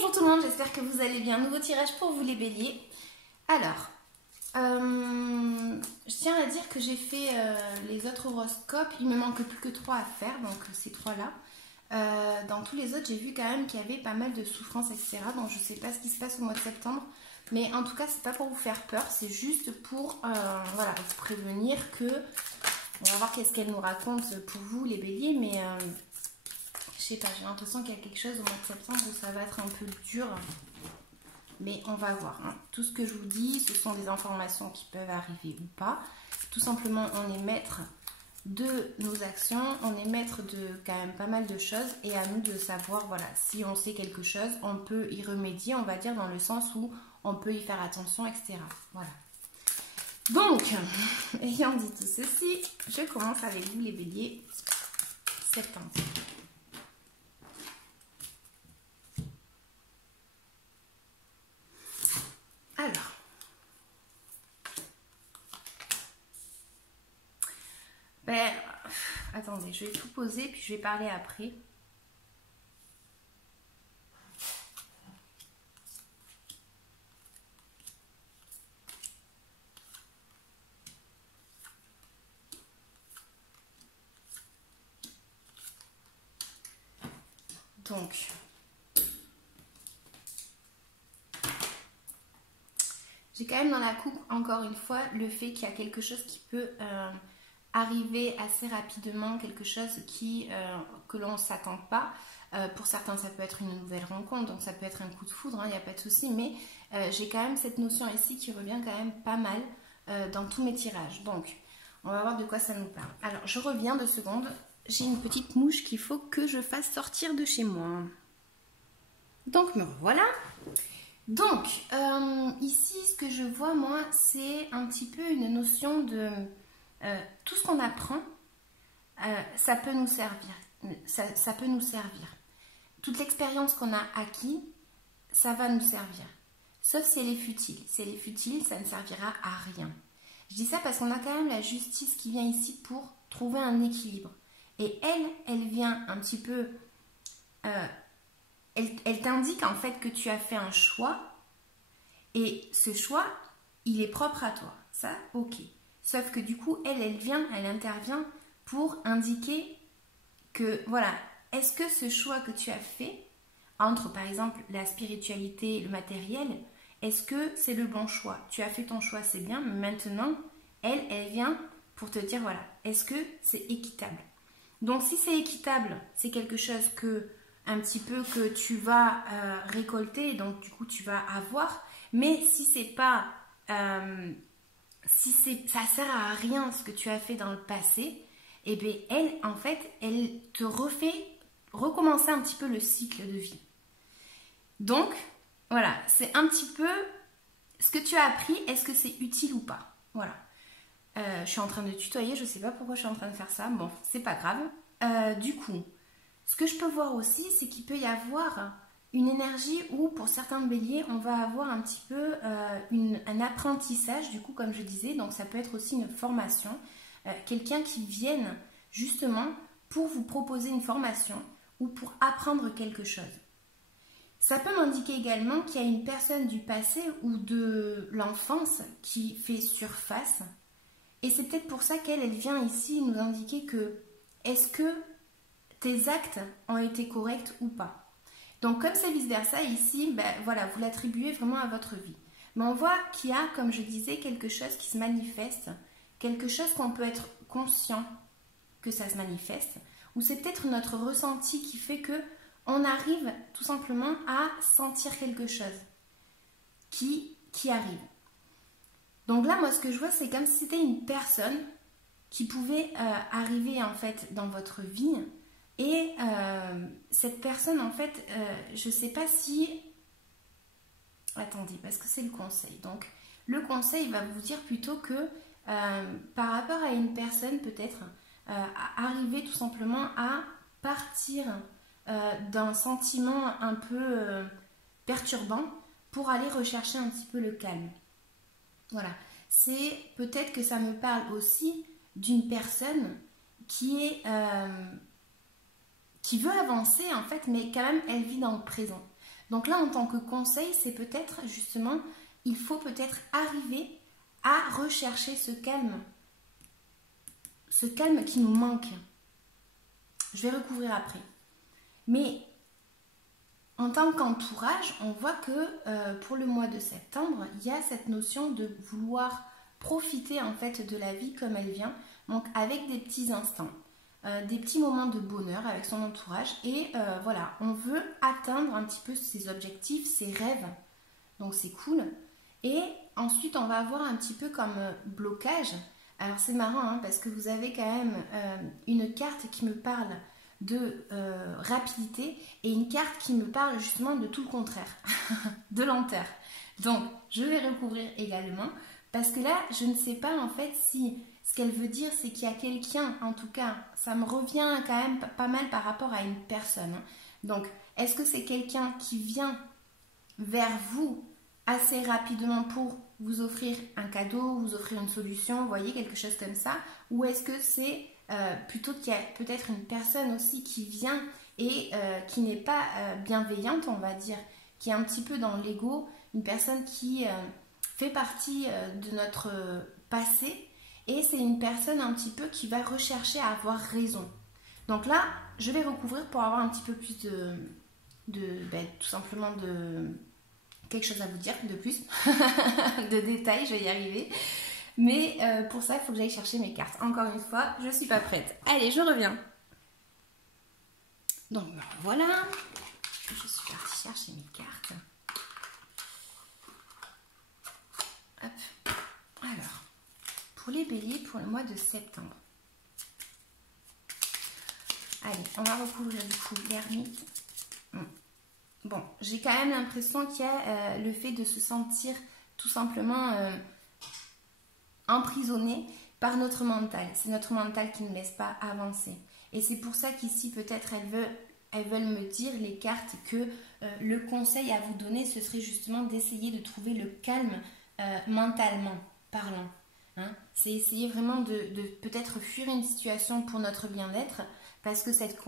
Bonjour tout le monde, j'espère que vous allez bien. Nouveau tirage pour vous les béliers. Alors, je tiens à dire que j'ai fait les autres horoscopes. Il me manque plus que 3 à faire, donc ces 3-là. Dans tous les autres, j'ai vu quand même qu'il y avait pas mal de souffrances, etc. Donc je sais pas ce qui se passe au mois de septembre. Mais en tout cas, c'est pas pour vous faire peur, c'est juste pour voilà, vous prévenir que... On va voir qu'est-ce qu'elle nous raconte pour vous les béliers, mais... je sais pas, j'ai l'impression qu'il y a quelque chose au mois de septembre où ça va être un peu dur. Mais on va voir. Hein. Tout ce que je vous dis, ce sont des informations qui peuvent arriver ou pas. Tout simplement, on est maître de nos actions. On est maître de quand même pas mal de choses. Et à nous de savoir, voilà, si on sait quelque chose, on peut y remédier, on va dire, dans le sens où on peut y faire attention, etc. Voilà. Donc, ayant dit tout ceci, je commence avec vous les béliers septembre. Alors, attendez, je vais tout poser puis je vais parler après. Donc, j'ai quand même dans la coupe, encore une fois, le fait qu'il y a quelque chose qui peut arriver assez rapidement, quelque chose que l'on ne s'attend pas. Pour certains, ça peut être une nouvelle rencontre, donc ça peut être un coup de foudre, il n'y a pas de souci, mais j'ai quand même cette notion ici qui revient quand même pas mal dans tous mes tirages. Donc, on va voir de quoi ça nous parle. Alors, je reviens 2 secondes. J'ai une petite mouche qu'il faut que je fasse sortir de chez moi. Donc, me revoilà. Donc, ici, ce que je vois, moi, c'est un petit peu une notion de... tout ce qu'on apprend, ça peut nous servir. Ça peut nous servir. Toute l'expérience qu'on a acquis, ça va nous servir. Sauf si elle est futile. Si elle est futile, ça ne servira à rien. Je dis ça parce qu'on a quand même la justice qui vient ici pour trouver un équilibre. Et elle vient un petit peu... Elle t'indique en fait que tu as fait un choix et ce choix, il est propre à toi. Ça, ok. Sauf que du coup, elle intervient pour indiquer que, voilà, est-ce que ce choix que tu as fait, entre par exemple la spiritualité et le matériel, est-ce que c'est le bon choix? Tu as fait ton choix, c'est bien, mais maintenant, elle vient pour te dire, voilà, est-ce que c'est équitable? Donc si c'est équitable, c'est quelque chose un petit peu que tu vas récolter, donc du coup tu vas avoir, mais si c'est pas... ça sert à rien ce que tu as fait dans le passé, et bien elle, en fait, elle te refait recommencer un petit peu le cycle de vie. Donc, voilà, c'est un petit peu ce que tu as appris, est-ce que c'est utile ou pas? Voilà. Je suis en train de tutoyer, je sais pas pourquoi je suis en train de faire ça, bon, c'est pas grave. Du coup, ce que je peux voir aussi, c'est qu'il peut y avoir une énergie où, pour certains béliers, on va avoir un petit peu un apprentissage, du coup, comme je disais. Donc, ça peut être aussi une formation. Quelqu'un qui vienne, justement, pour vous proposer une formation ou pour apprendre quelque chose. Ça peut m'indiquer également qu'il y a une personne du passé ou de l'enfance qui fait surface. Et c'est peut-être pour ça qu'elle vient ici nous indiquer que est-ce que tes actes ont été corrects ou pas. Donc comme c'est vice-versa, ici, ben, voilà, vous l'attribuez vraiment à votre vie. Mais on voit qu'il y a, comme je disais, quelque chose qui se manifeste, quelque chose qu'on peut être conscient que ça se manifeste, ou c'est peut-être notre ressenti qui fait que on arrive tout simplement à sentir quelque chose qui arrive. Donc là, moi, ce que je vois, c'est comme si c'était une personne qui pouvait arriver en fait dans votre vie. Et cette personne, en fait, je ne sais pas si... Attendez, parce que c'est le conseil. Donc, le conseil va vous dire plutôt que par rapport à une personne, peut-être, arriver tout simplement à partir d'un sentiment un peu perturbant pour aller rechercher un petit peu le calme. Voilà. C'est peut-être que ça me parle aussi d'une personne qui veut avancer en fait, mais quand même elle vit dans le présent. Donc là, en tant que conseil, c'est peut-être justement, il faut peut-être arriver à rechercher ce calme qui nous manque. Je vais recouvrir après. Mais en tant qu'entourage, on voit que pour le mois de septembre, il y a cette notion de vouloir profiter en fait de la vie comme elle vient, donc avec des petits instants, des petits moments de bonheur avec son entourage et voilà, on veut atteindre un petit peu ses objectifs, ses rêves, donc c'est cool. Et ensuite, on va avoir un petit peu comme blocage. Alors c'est marrant hein, parce que vous avez quand même une carte qui me parle de rapidité et une carte qui me parle justement de tout le contraire, de lenteur. Donc je vais recouvrir également parce que là je ne sais pas en fait si ce qu'elle veut dire c'est qu'il y a quelqu'un, en tout cas ça me revient quand même pas mal par rapport à une personne. Donc est-ce que c'est quelqu'un qui vient vers vous assez rapidement pour vous offrir un cadeau, vous offrir une solution, vous voyez, quelque chose comme ça, ou est-ce que c'est plutôt qu'il y a peut-être une personne aussi qui vient et qui n'est pas bienveillante, on va dire, qui est un petit peu dans l'ego, une personne qui fait partie de notre passé, et c'est une personne un petit peu qui va rechercher à avoir raison. Donc là, je vais recouvrir pour avoir un petit peu plus tout simplement de quelque chose à vous dire de plus, de détails, je vais y arriver. Mais pour ça, il faut que j'aille chercher mes cartes. Encore une fois, je ne suis pas prête. Allez, je reviens. Donc voilà, je suis partie chercher mes cartes. Hop. Alors, pour les béliers, pour le mois de septembre. Allez, on va recouvrir du coup l'ermite. Bon, j'ai quand même l'impression qu'il y a le fait de se sentir tout simplement emprisonné par notre mental. C'est notre mental qui ne laisse pas avancer. Et c'est pour ça qu'ici, peut-être, elles veulent me dire, les cartes, que le conseil à vous donner, ce serait justement d'essayer de trouver le calme mentalement parlant. Hein. C'est essayer vraiment de peut-être fuir une situation pour notre bien-être, parce que cette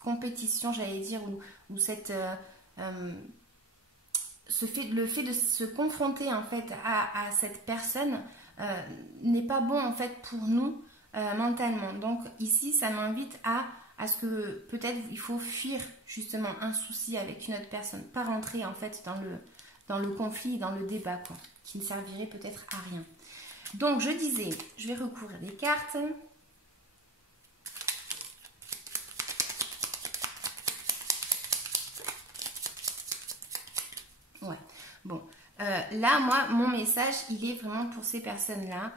compétition, j'allais dire, ou cette... le fait de se confronter en fait à cette personne n'est pas bon en fait pour nous mentalement. Donc ici ça m'invite à ce que peut-être il faut fuir justement un souci avec une autre personne, pas rentrer en fait dans le conflit, dans le débat quoi, qui ne servirait peut-être à rien. Donc je disais, je vais recouvrir des cartes. Ouais, bon, là, moi, mon message, il est vraiment pour ces personnes-là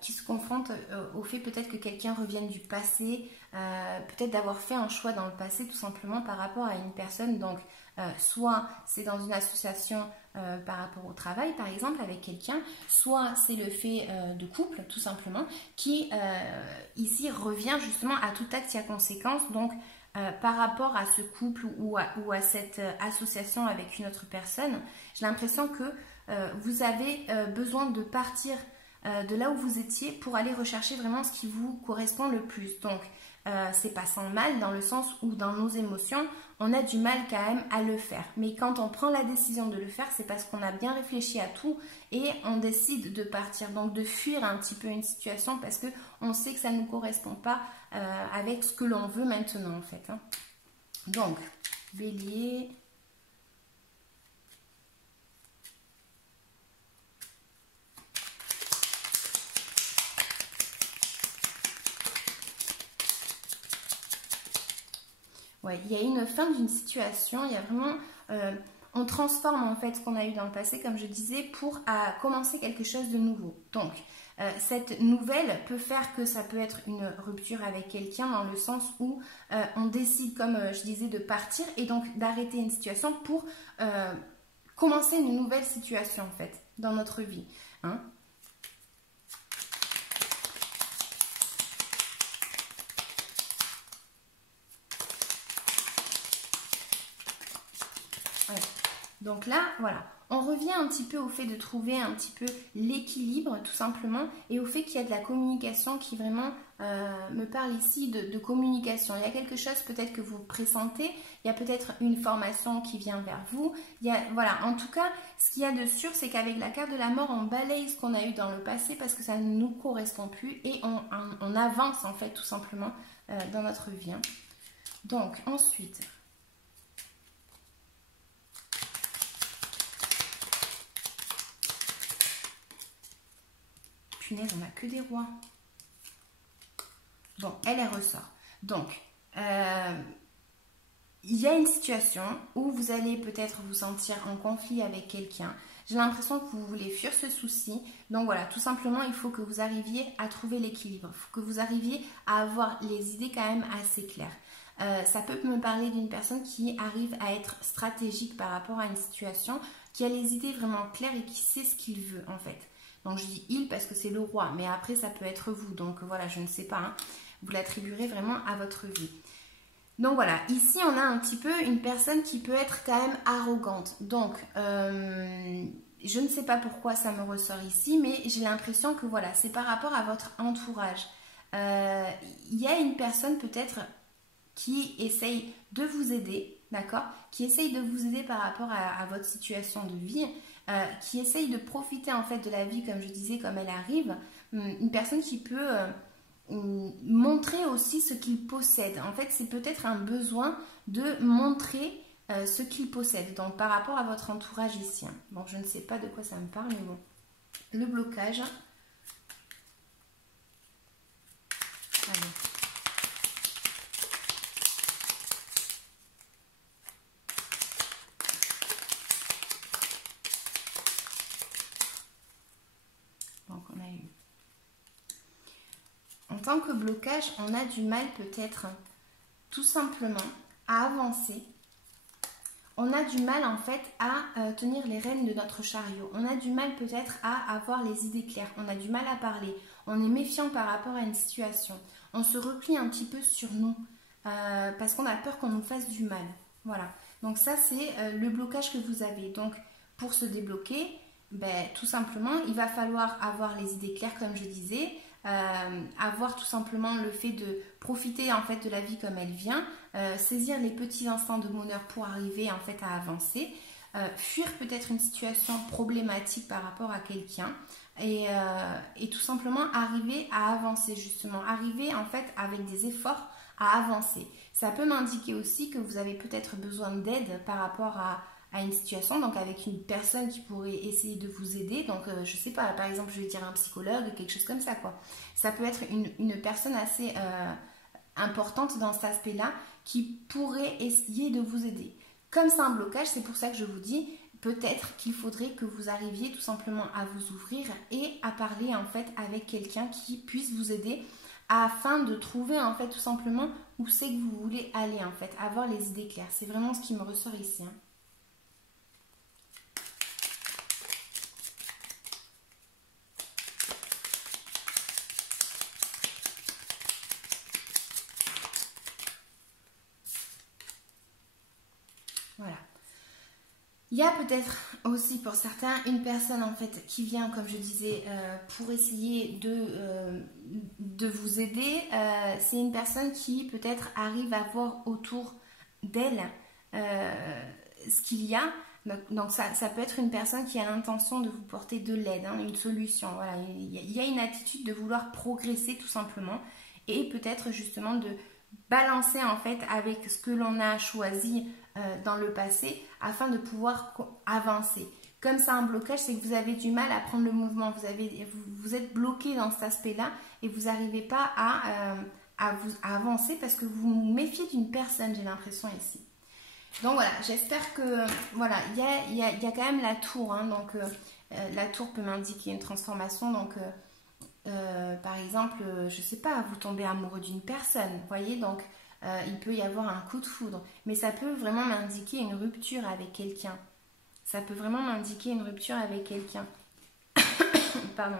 qui se confrontent au fait peut-être que quelqu'un revienne du passé, peut-être d'avoir fait un choix dans le passé tout simplement par rapport à une personne. Donc, soit c'est dans une association par rapport au travail, par exemple, avec quelqu'un, soit c'est le fait de couple, tout simplement, qui ici revient justement à tout acte et à conséquence. Donc, par rapport à ce couple ou à cette association avec une autre personne, j'ai l'impression que vous avez besoin de partir de là où vous étiez pour aller rechercher vraiment ce qui vous correspond le plus. Donc, c'est pas sans mal dans le sens où dans nos émotions, on a du mal quand même à le faire. Mais quand on prend la décision de le faire, c'est parce qu'on a bien réfléchi à tout et on décide de partir. Donc, de fuir un petit peu une situation parce qu'on sait que ça ne nous correspond pas avec ce que l'on veut maintenant en fait. Hein. Donc, bélier... Ouais, il y a une fin d'une situation, il y a vraiment... on transforme en fait ce qu'on a eu dans le passé, comme je disais, pour commencer quelque chose de nouveau. Donc, cette nouvelle peut faire que ça peut être une rupture avec quelqu'un dans le sens où on décide, comme je disais, de partir et donc d'arrêter une situation pour commencer une nouvelle situation en fait dans notre vie. Hein. Ouais. Donc là, voilà. On revient un petit peu au fait de trouver un petit peu l'équilibre, tout simplement, et au fait qu'il y a de la communication qui vraiment me parle ici de communication. Il y a quelque chose peut-être que vous pressentez, il y a peut-être une formation qui vient vers vous. Voilà, en tout cas, ce qu'il y a de sûr, c'est qu'avec la carte de la mort, on balaye ce qu'on a eu dans le passé parce que ça ne nous correspond plus et on avance en fait tout simplement dans notre vie. Hein. Donc, ensuite... Punaise, on n'a que des rois. Bon, elle ressort. Donc, il y a une situation où vous allez peut-être vous sentir en conflit avec quelqu'un. J'ai l'impression que vous voulez fuir ce souci. Donc voilà, tout simplement, il faut que vous arriviez à trouver l'équilibre. Il faut que vous arriviez à avoir les idées quand même assez claires. Ça peut me parler d'une personne qui arrive à être stratégique par rapport à une situation, qui a les idées vraiment claires et qui sait ce qu'il veut en fait. Donc je dis il parce que c'est le roi, mais après ça peut être vous. Donc voilà, je ne sais pas. Hein. Vous l'attribuerez vraiment à votre vie. Donc voilà, ici on a un petit peu une personne qui peut être quand même arrogante. Donc je ne sais pas pourquoi ça me ressort ici, mais j'ai l'impression que voilà, c'est par rapport à votre entourage. Il y a une personne peut-être qui essaye de vous aider, d'accord? Qui essaye de vous aider par rapport à votre situation de vie. Qui essaye de profiter en fait de la vie comme je disais, comme elle arrive, une personne qui peut montrer aussi ce qu'il possède. En fait, c'est peut-être un besoin de montrer ce qu'il possède. Donc, par rapport à votre entourage ici. Hein. Bon, je ne sais pas de quoi ça me parle, mais bon. Le blocage. Allez. En tant que blocage, on a du mal peut-être tout simplement à avancer. On a du mal en fait à tenir les rênes de notre chariot. On a du mal peut-être à avoir les idées claires. On a du mal à parler. On est méfiant par rapport à une situation. On se replie un petit peu sur nous parce qu'on a peur qu'on nous fasse du mal. Voilà. Donc ça c'est le blocage que vous avez. Donc pour se débloquer, ben, tout simplement, il va falloir avoir les idées claires comme je disais. Avoir tout simplement le fait de profiter en fait de la vie comme elle vient, saisir les petits instants de bonheur pour arriver en fait à avancer, fuir peut-être une situation problématique par rapport à quelqu'un et tout simplement arriver à avancer justement, arriver en fait avec des efforts à avancer. Ça peut m'indiquer aussi que vous avez peut-être besoin d'aide par rapport à une situation, donc avec une personne qui pourrait essayer de vous aider, donc je sais pas, par exemple je vais dire un psychologue, quelque chose comme ça quoi. Ça peut être une personne assez importante dans cet aspect là qui pourrait essayer de vous aider. Comme c'est un blocage, c'est pour ça que je vous dis peut-être qu'il faudrait que vous arriviez tout simplement à vous ouvrir et à parler en fait avec quelqu'un qui puisse vous aider afin de trouver en fait tout simplement où c'est que vous voulez aller en fait, avoir les idées claires. C'est vraiment ce qui me ressort ici. Hein. Voilà. Il y a peut-être aussi pour certains une personne en fait qui vient, comme je disais, pour essayer de vous aider. C'est une personne qui peut-être arrive à voir autour d'elle ce qu'il y a. Donc ça peut être une personne qui a l'intention de vous porter de l'aide, hein, une solution. Voilà. Il y a une attitude de vouloir progresser tout simplement et peut-être justement de balancer en fait avec ce que l'on a choisi dans le passé afin de pouvoir avancer. Comme ça un blocage, c'est que vous avez du mal à prendre le mouvement, vous êtes bloqué dans cet aspect-là et vous n'arrivez pas à avancer parce que vous vous méfiez d'une personne, j'ai l'impression ici. Donc voilà, j'espère que voilà, il y a quand même la tour, hein, donc la tour peut m'indiquer une transformation, donc par exemple, je sais pas, vous tombez amoureux d'une personne, vous voyez, donc il peut y avoir un coup de foudre, mais ça peut vraiment m'indiquer une rupture avec quelqu'un. Ça peut vraiment m'indiquer une rupture avec quelqu'un. Pardon.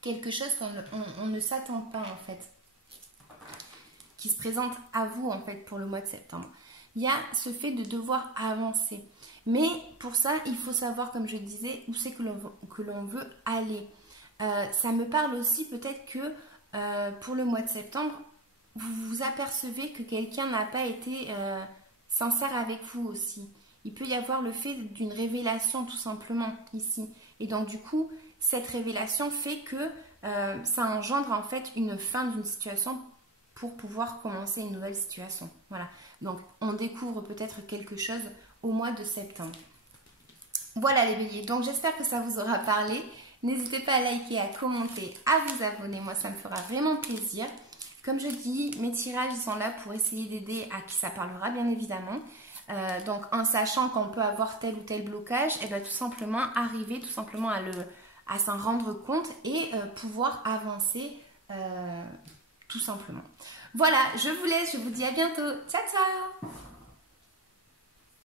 Quelque chose qu'on ne s'attend pas en fait, qui se présente à vous en fait pour le mois de septembre. il y a ce fait de devoir avancer. Mais pour ça, il faut savoir, comme je disais, où c'est que l'on veut aller. Ça me parle aussi peut-être que pour le mois de septembre, vous vous apercevez que quelqu'un n'a pas été sincère avec vous aussi. Il peut y avoir le fait d'une révélation tout simplement ici. Et donc du coup, cette révélation fait que ça engendre en fait une fin d'une situation pour pouvoir commencer une nouvelle situation. Voilà. Donc on découvre peut-être quelque chose au mois de septembre. Voilà les béliers. Donc j'espère que ça vous aura parlé. N'hésitez pas à liker, à commenter, à vous abonner. Moi, ça me fera vraiment plaisir. Comme je dis, mes tirages ils sont là pour essayer d'aider à qui ça parlera, bien évidemment. Donc, en sachant qu'on peut avoir tel ou tel blocage, et bien tout simplement arriver tout simplement à s'en rendre compte et pouvoir avancer tout simplement. Voilà, je vous laisse, je vous dis à bientôt. Ciao, ciao!